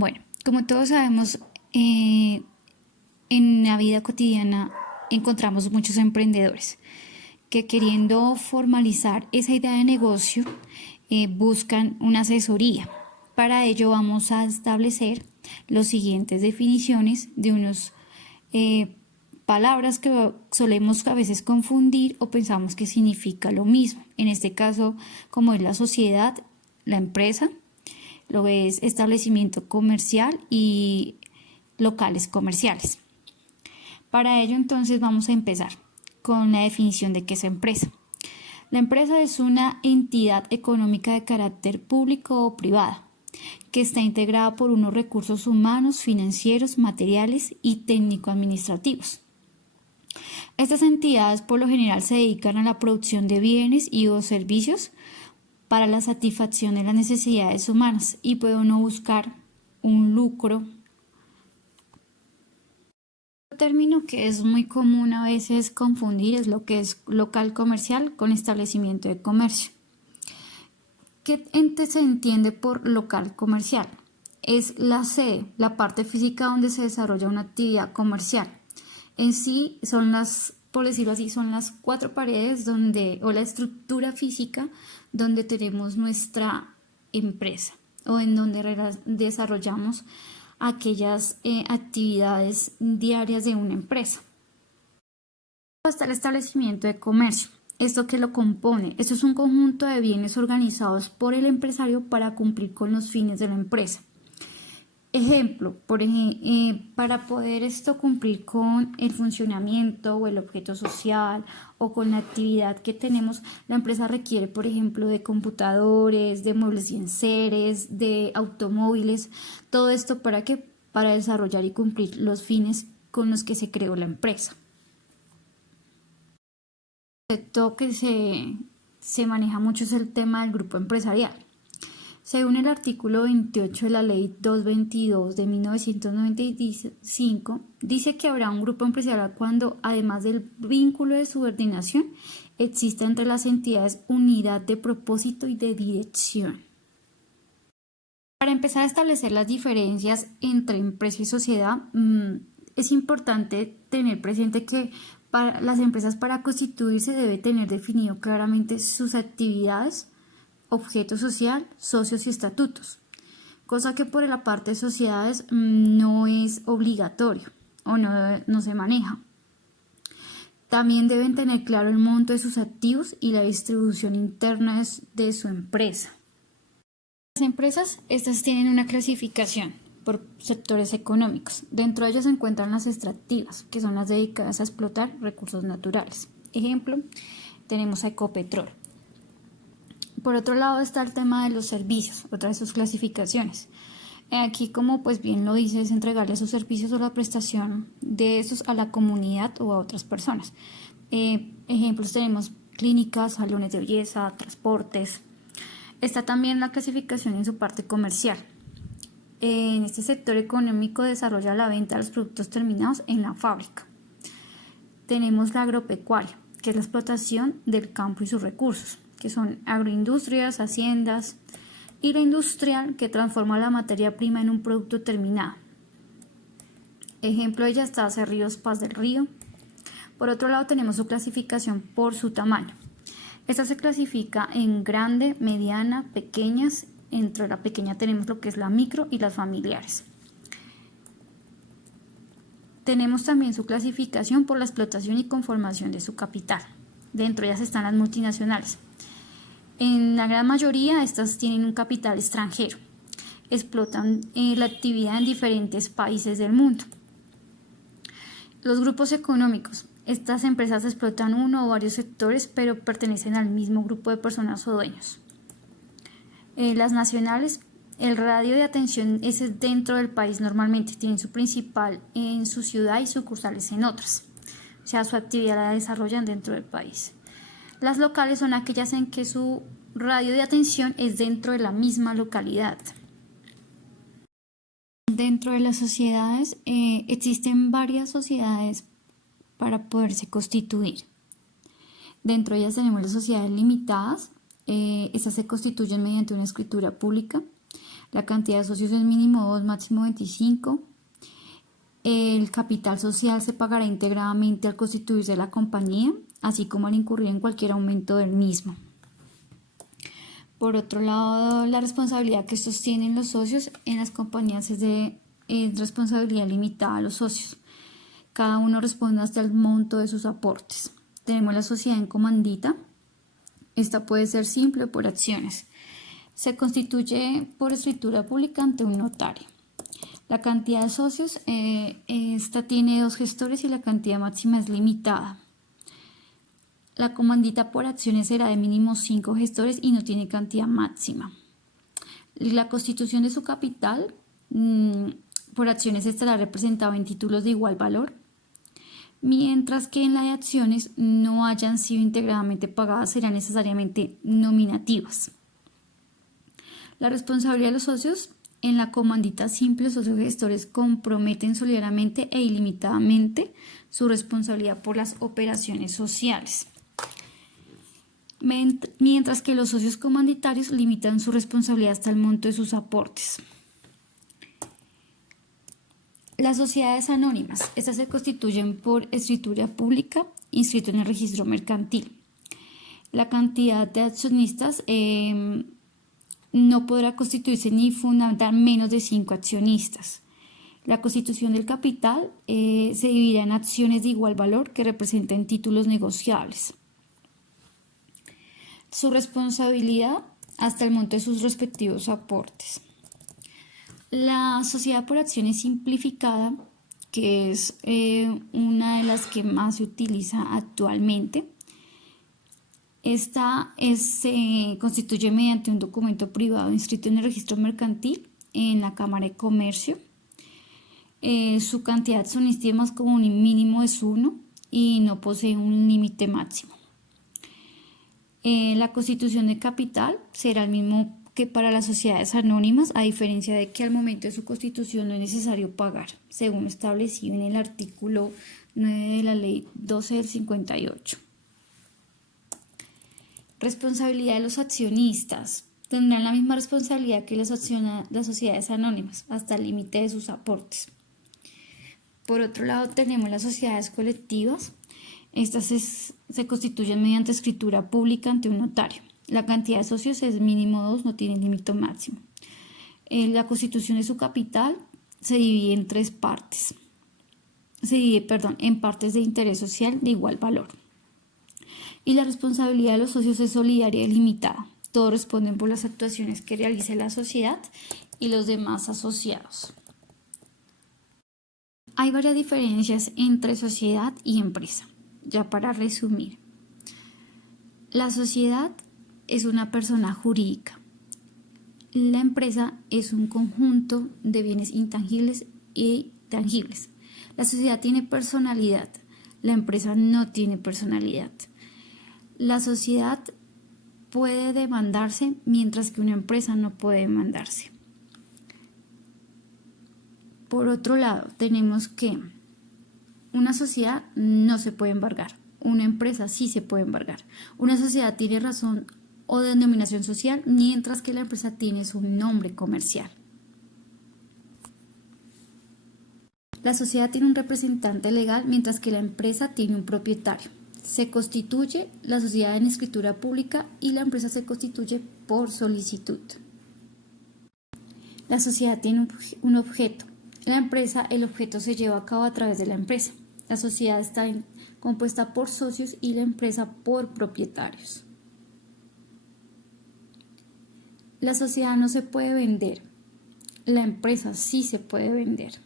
Bueno, como todos sabemos, en la vida cotidiana encontramos muchos emprendedores que queriendo formalizar esa idea de negocio buscan una asesoría. Para ello vamos a establecer las siguientes definiciones de unos palabras que solemos a veces confundir o pensamos que significa lo mismo. En este caso, como es la sociedad, la empresa, lo es establecimiento comercial y locales comerciales. Para ello entonces vamos a empezar con la definición de qué es empresa. La empresa es una entidad económica de carácter público o privada que está integrada por unos recursos humanos, financieros, materiales y técnico-administrativos. Estas entidades por lo general se dedican a la producción de bienes y o servicios para la satisfacción de las necesidades humanas y puede uno buscar un lucro. Un término que es muy común a veces confundir es lo que es local comercial con establecimiento de comercio. ¿Qué ente se entiende por local comercial? Es la sede, la parte física donde se desarrolla una actividad comercial. En sí son las, por decirlo así, son las cuatro paredes o la estructura física donde tenemos nuestra empresa o en donde desarrollamos aquellas actividades diarias de una empresa. Hasta el establecimiento de comercio. ¿Esto qué lo compone? Esto es un conjunto de bienes organizados por el empresario para cumplir con los fines de la empresa. Ejemplo, para poder cumplir con el funcionamiento o el objeto social o con la actividad que tenemos, la empresa requiere, por ejemplo, de computadores, de muebles y enseres, de automóviles, todo esto ¿para qué? Para desarrollar y cumplir los fines con los que se creó la empresa. El concepto que se maneja mucho es el tema del grupo empresarial. Según el artículo 28 de la Ley 222 de 1995, dice que habrá un grupo empresarial cuando, además del vínculo de subordinación, exista entre las entidades unidad de propósito y de dirección. Para empezar a establecer las diferencias entre empresa y sociedad, es importante tener presente que para las empresas, para constituirse, debe tener definido claramente sus actividades, objeto social, socios y estatutos, cosa que por la parte de sociedades no es obligatorio o no se maneja. También deben tener claro el monto de sus activos y la distribución interna de su empresa. Las empresas, estas tienen una clasificación por sectores económicos. Dentro de ellas se encuentran las extractivas, que son las dedicadas a explotar recursos naturales. Ejemplo, tenemos a Ecopetrol. Por otro lado está el tema de los servicios, otra de sus clasificaciones. Aquí, como pues bien lo dice, es entregarle sus servicios o la prestación de esos a la comunidad o a otras personas. Ejemplos tenemos clínicas, salones de belleza, transportes. Está también la clasificación en su parte comercial. En este sector económico desarrolla la venta de los productos terminados en la fábrica. Tenemos la agropecuaria, que es la explotación del campo y sus recursos, que son agroindustrias, haciendas, y la industrial, que transforma la materia prima en un producto terminado. Ejemplo de ella está Cerrillos Paz del Río. Por otro lado tenemos su clasificación por su tamaño. Esta se clasifica en grande, mediana, pequeñas. Entre la pequeña tenemos lo que es la micro y las familiares. Tenemos también su clasificación por la explotación y conformación de su capital. Dentro de ellas están las multinacionales. En la gran mayoría estas tienen un capital extranjero, explotan la actividad en diferentes países del mundo. Los grupos económicos, estas empresas explotan uno o varios sectores pero pertenecen al mismo grupo de personas o dueños. Las nacionales, el radio de atención es dentro del país normalmente, tienen su principal en su ciudad y sucursales en otras, o sea su actividad la desarrollan dentro del país. Las locales son aquellas en que su radio de atención es dentro de la misma localidad. Dentro de las sociedades existen varias sociedades para poderse constituir. Dentro de ellas tenemos las sociedades limitadas, estas se constituyen mediante una escritura pública. La cantidad de socios es mínimo 2, máximo 25. El capital social se pagará íntegramente al constituirse la compañía, así como al incurrir en cualquier aumento del mismo. Por otro lado, la responsabilidad que sostienen los socios en las compañías es responsabilidad limitada a los socios. Cada uno responde hasta el monto de sus aportes. Tenemos la sociedad en comandita. Esta puede ser simple o por acciones. Se constituye por escritura pública ante un notario. La cantidad de socios, esta tiene 2 gestores y la cantidad máxima es limitada. La comandita por acciones será de mínimo 5 gestores y no tiene cantidad máxima. La constitución de su capital por acciones estará representado en títulos de igual valor, mientras que en la de acciones no hayan sido íntegramente pagadas, serán necesariamente nominativas. La responsabilidad de los socios en la comandita simple, los socios gestores comprometen solidariamente e ilimitadamente su responsabilidad por las operaciones sociales, mientras que los socios comanditarios limitan su responsabilidad hasta el monto de sus aportes. Las sociedades anónimas, estas se constituyen por escritura pública inscrito en el registro mercantil. La cantidad de accionistas no podrá constituirse ni fundamentar menos de 5 accionistas. La constitución del capital se dividirá en acciones de igual valor que representen títulos negociables. Su responsabilidad hasta el monto de sus respectivos aportes. La sociedad por acciones simplificada, que es una de las que más se utiliza actualmente, esta se constituye mediante un documento privado inscrito en el registro mercantil en la Cámara de Comercio. Su cantidad de accionistas más como un mínimo es 1 y no posee un límite máximo. La constitución de capital será el mismo que para las sociedades anónimas, a diferencia de que al momento de su constitución no es necesario pagar, según establecido en el artículo 9 de la Ley 12 del 58. Responsabilidad de los accionistas. Tendrán la misma responsabilidad que las sociedades anónimas, hasta el límite de sus aportes. Por otro lado, tenemos las sociedades colectivas. Estas se constituyen mediante escritura pública ante un notario. La cantidad de socios es mínimo 2, no tiene límite máximo. La constitución de su capital se divide en 3 partes. En partes de interés social de igual valor. Y la responsabilidad de los socios es solidaria y limitada. Todos responden por las actuaciones que realice la sociedad y los demás asociados. Hay varias diferencias entre sociedad y empresa. Ya para resumir, la sociedad es una persona jurídica. La empresa es un conjunto de bienes intangibles y tangibles. La sociedad tiene personalidad, la empresa no tiene personalidad. La sociedad puede demandarse mientras que una empresa no puede demandarse. Por otro lado, tenemos que una sociedad no se puede embargar, una empresa sí se puede embargar. Una sociedad tiene razón o denominación social, mientras que la empresa tiene su nombre comercial. La sociedad tiene un representante legal, mientras que la empresa tiene un propietario. Se constituye la sociedad en escritura pública y la empresa se constituye por solicitud. La sociedad tiene un objeto. La empresa, el objeto se lleva a cabo a través de la empresa. La sociedad está compuesta por socios y la empresa por propietarios. La sociedad no se puede vender. La empresa sí se puede vender.